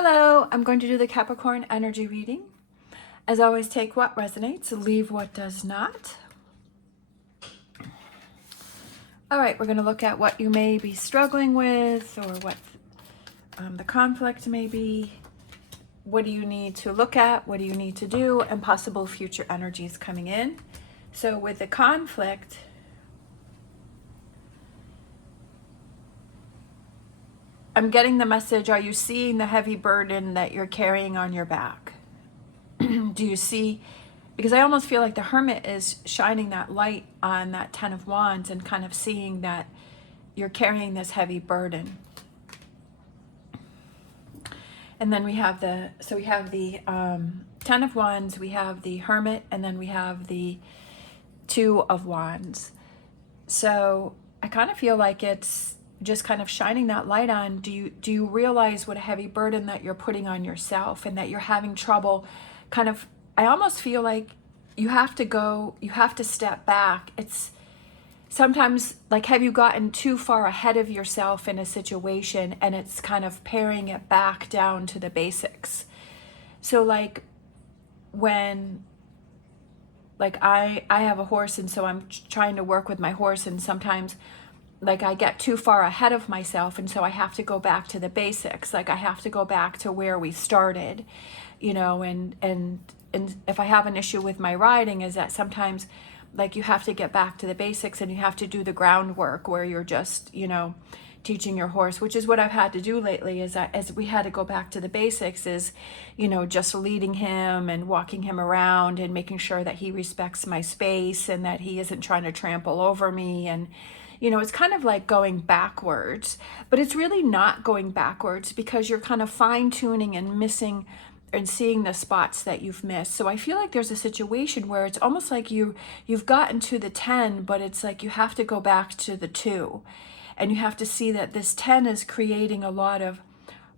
Hello, I'm going to do the Capricorn energy reading. As always, take what resonates, leave what does not. All right, we're going to look at what you may be struggling with or what the conflict may be. What do you need to look at? What do you need to do? And possible future energies coming in. So with the conflict, I'm getting the message, are you seeing the heavy burden that you're carrying on your back? Do you see, because I almost feel like the Hermit is shining that light on that Ten of Wands and kind of seeing that you're carrying this heavy burden. And then we have the Ten of Wands, we have the Hermit, and then we have the Two of Wands. So I kind of feel like it's just kind of shining that light on. Do you realize what a heavy burden that you're putting on yourself and that you're having trouble kind of, I almost feel like you have to step back. It's sometimes like, have you gotten too far ahead of yourself in a situation and it's kind of paring it back down to the basics? So like when, like I have a horse, and so I'm trying to work with my horse, and sometimes like I get too far ahead of myself, and so I have to go back to the basics. Like I have to go back to where we started, you know, and if I have an issue with my riding, is that sometimes like you have to get back to the basics and you have to do the groundwork where you're just, you know, teaching your horse, which is what I've had to do lately, is that as we had to go back to the basics is, you know, just leading him and walking him around and making sure that he respects my space and that he isn't trying to trample over me. And you know, it's kind of like going backwards, but it's really not going backwards because you're kind of fine-tuning and missing and seeing the spots that you've missed. So I feel like there's a situation where it's almost like you've gotten to the 10, but it's like you have to go back to the 2. And you have to see that this 10 is creating a lot of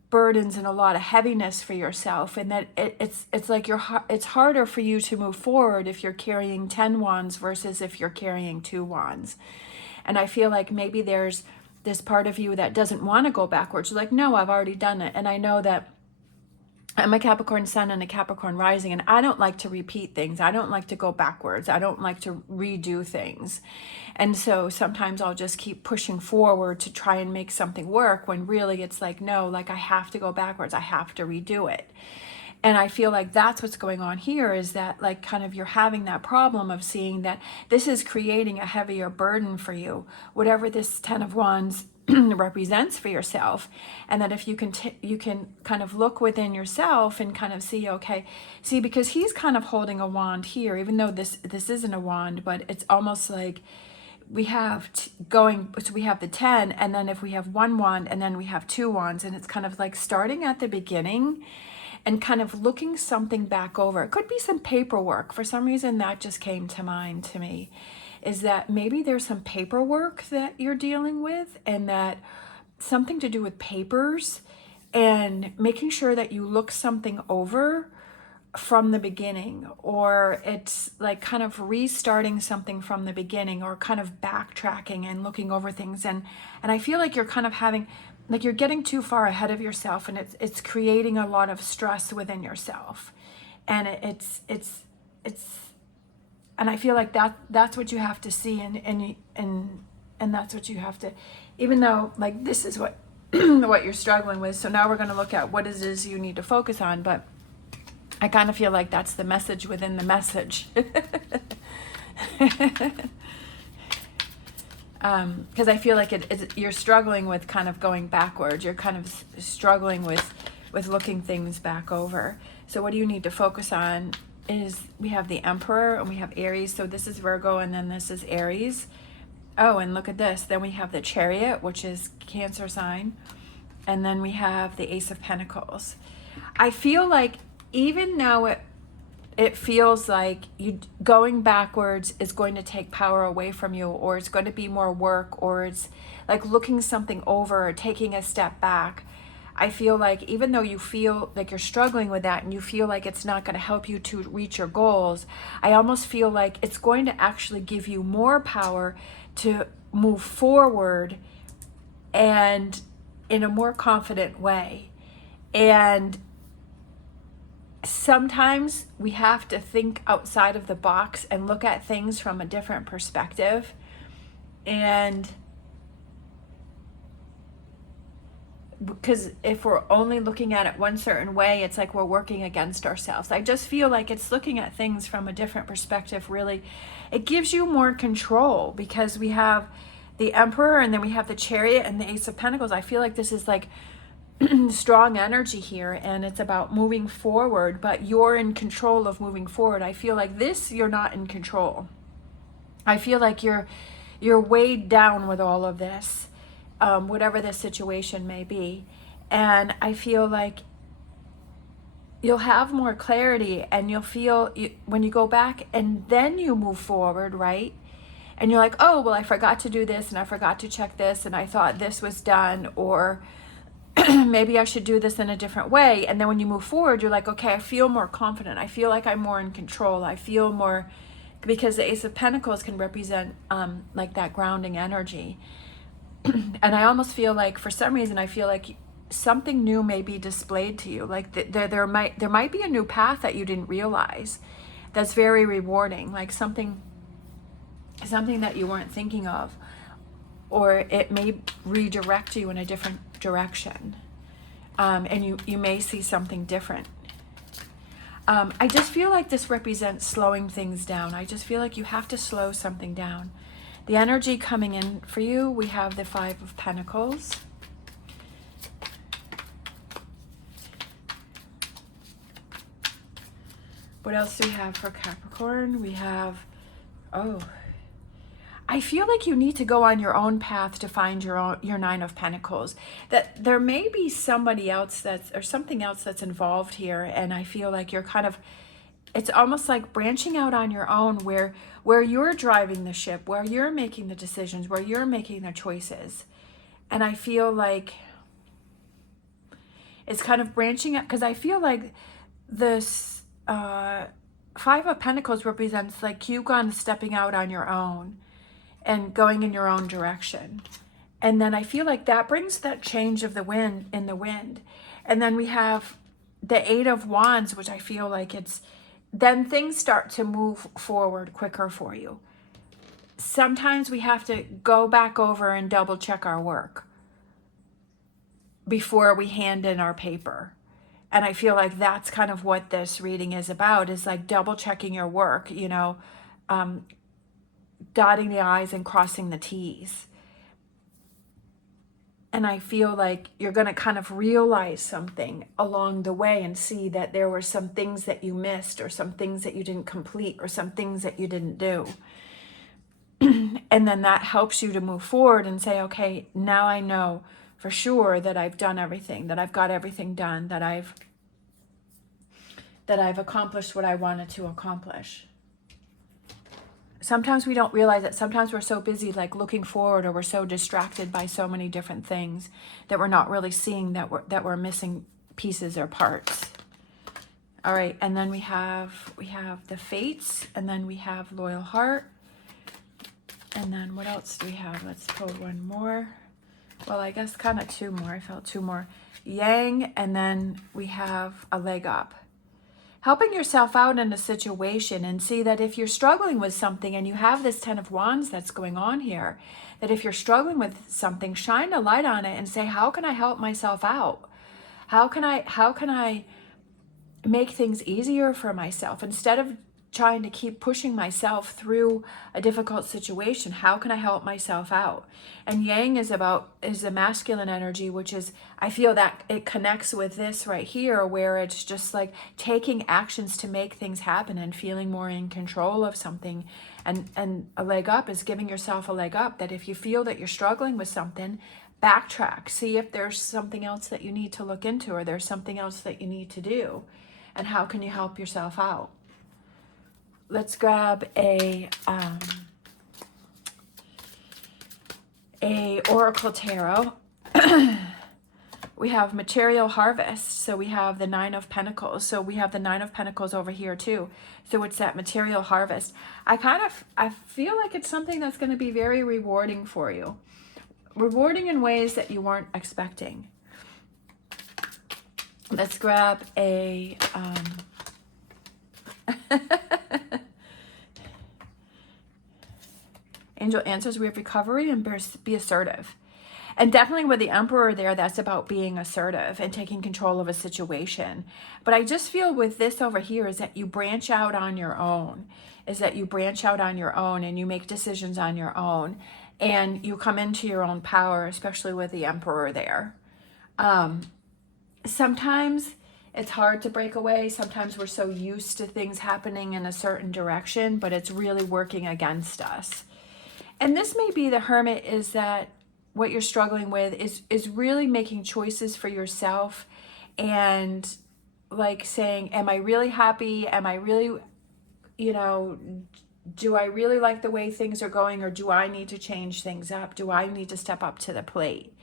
burdens and a lot of heaviness for yourself, and that it's like it's harder for you to move forward if you're carrying 10 wands versus if you're carrying 2 wands. And I feel like maybe there's this part of you that doesn't want to go backwards. You're like, no, I've already done it. And I know that I'm a Capricorn sun and a Capricorn rising, and I don't like to repeat things. I don't like to go backwards. I don't like to redo things. And so sometimes I'll just keep pushing forward to try and make something work when really it's like, no, like I have to go backwards. I have to redo it. And I feel like that's what's going on here, is that like kind of you're having that problem of seeing that this is creating a heavier burden for you, whatever this 10 of Wands represents for yourself. And that if you can you can kind of look within yourself and kind of see, okay, see, because he's kind of holding a wand here, even though this isn't a wand, but it's almost like we have so we have the 10, and then if we have 1 wand and then we have 2 wands, and it's kind of like starting at the beginning and kind of looking something back over. It could be some paperwork. For some reason, that just came to mind to me, is that maybe there's some paperwork that you're dealing with, and that something to do with papers, and making sure that you look something over from the beginning, or it's like kind of restarting something from the beginning, or kind of backtracking and looking over things. And I feel like you're kind of having, like you're getting too far ahead of yourself, and it's creating a lot of stress within yourself. And it's and I feel like that's what you have to see, and that's what you have to, even though like this is what what you're struggling with. So now we're going to look at what it is you need to focus on, but I kind of feel like that's the message within the message. Because I feel like you're struggling with kind of going backwards. You're kind of struggling with looking things back over. So what do you need to focus on is, we have the Emperor and we have Aries. So this is Virgo and then this is Aries. Oh, and look at this. Then we have the Chariot, which is Cancer sign. And then we have the Ace of Pentacles. I feel like even now it feels like you going backwards is going to take power away from you, or it's going to be more work, or it's like looking something over or taking a step back. I feel like even though you feel like you're struggling with that and you feel like it's not going to help you to reach your goals, I almost feel like it's going to actually give you more power to move forward and in a more confident way. And sometimes we have to think outside of the box and look at things from a different perspective. And because if we're only looking at it one certain way, it's like we're working against ourselves. I just feel like it's looking at things from a different perspective. Really, it gives you more control, because we have the Emperor, and then we have the Chariot and the Ace of Pentacles. I feel like this is like strong energy here, and it's about moving forward, but you're in control of moving forward. I feel like this, you're not in control. I feel like you're weighed down with all of this, whatever the situation may be. And I feel like you'll have more clarity, and you'll feel when you go back and then you move forward, right? And you're like, oh, well, I forgot to do this, and I forgot to check this, and I thought this was done, or maybe I should do this in a different way. And then when you move forward, you're like, okay, I feel more confident. I feel like I'm more in control. I feel more, because the Ace of Pentacles can represent like that grounding energy. And I almost feel like, for some reason, I feel like something new may be displayed to you. Like there might be a new path that you didn't realize that's very rewarding, like something that you weren't thinking of, or it may redirect you in a different direction, and you may see something different. I just feel like this represents slowing things down. I just feel like you have to slow something down. The energy coming in for you, we have the Five of Pentacles. What else do we have for Capricorn? We have, I feel like you need to go on your own path to find your Nine of Pentacles. That there may be somebody else or something else that's involved here, and I feel like you're kind of, it's almost like branching out on your own, where you're driving the ship, where you're making the decisions, where you're making the choices. And I feel like it's kind of branching out, because I feel like this Five of Pentacles represents like you stepping out on your own and going in your own direction. And then I feel like that brings that change of the wind in the wind. And then we have the Eight of Wands, which I feel like then things start to move forward quicker for you. Sometimes we have to go back over and double check our work before we hand in our paper. And I feel like that's kind of what this reading is about, is like double checking your work, dotting the I's and crossing the T's. And I feel like you're going to kind of realize something along the way and see that there were some things that you missed, or some things that you didn't complete, or some things that you didn't do. And then that helps you to move forward and say, okay, now I know for sure that I've done everything, that I've got everything done, that I've accomplished what I wanted to accomplish. Sometimes we don't realize that. Sometimes we're so busy like looking forward, or we're so distracted by so many different things that we're not really seeing that we're missing pieces or parts. All right, and then we have the Fates, and then we have Loyal Heart. And then what else do we have? Let's pull one more. Well, I guess kind of two more. I felt two more. Yang, and then we have a Leg Up. Helping yourself out in a situation, and see that if you're struggling with something, and you have this Ten of Wands that's going on here, that if you're struggling with something, shine a light on it and say, how can I help myself out? How can I make things easier for myself? Instead of trying to keep pushing myself through a difficult situation, how can I help myself out? And Yang is the masculine energy, which is, I feel that it connects with this right here, where it's just like taking actions to make things happen and feeling more in control of something. And a leg up is giving yourself a leg up, that if you feel that you're struggling with something, backtrack, see if there's something else that you need to look into, or there's something else that you need to do, and how can you help yourself out. Let's grab a Oracle Tarot. We have Material Harvest. So we have the Nine of Pentacles. So we have the Nine of Pentacles over here too. So it's that Material Harvest. I feel like it's something that's going to be very rewarding for you. Rewarding in ways that you weren't expecting. Let's grab a Angel answers, we have recovery and be assertive. And definitely with the Emperor there, that's about being assertive and taking control of a situation. But I just feel with this over here is that you branch out on your own, and you make decisions on your own, and you come into your own power, especially with the Emperor there. Sometimes it's hard to break away. Sometimes we're so used to things happening in a certain direction, but it's really working against us. And this may be the Hermit, is that what you're struggling with is really making choices for yourself and like saying, am I really happy? Am I really, do I really like the way things are going, or do I need to change things up? Do I need to step up to the plate?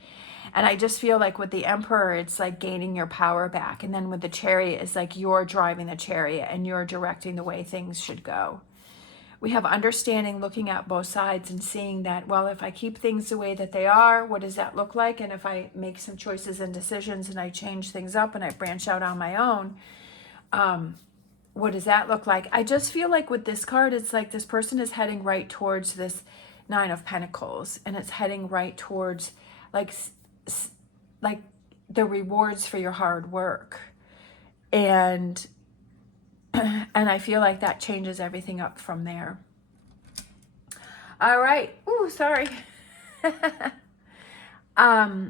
And I just feel like with the Emperor, it's like gaining your power back. And then with the Chariot, it's like you're driving the chariot and you're directing the way things should go. We have understanding, looking at both sides and seeing that, well, if I keep things the way that they are, what does that look like? And if I make some choices and decisions and I change things up and I branch out on my own, what does that look like? I just feel like with this card, it's like this person is heading right towards this Nine of Pentacles, and it's heading right towards like the rewards for your hard work. And I feel like that changes everything up from there. All right. Ooh, sorry. I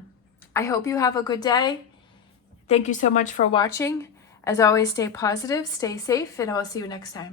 hope you have a good day. Thank you so much for watching. As always, stay positive, stay safe, and I will see you next time.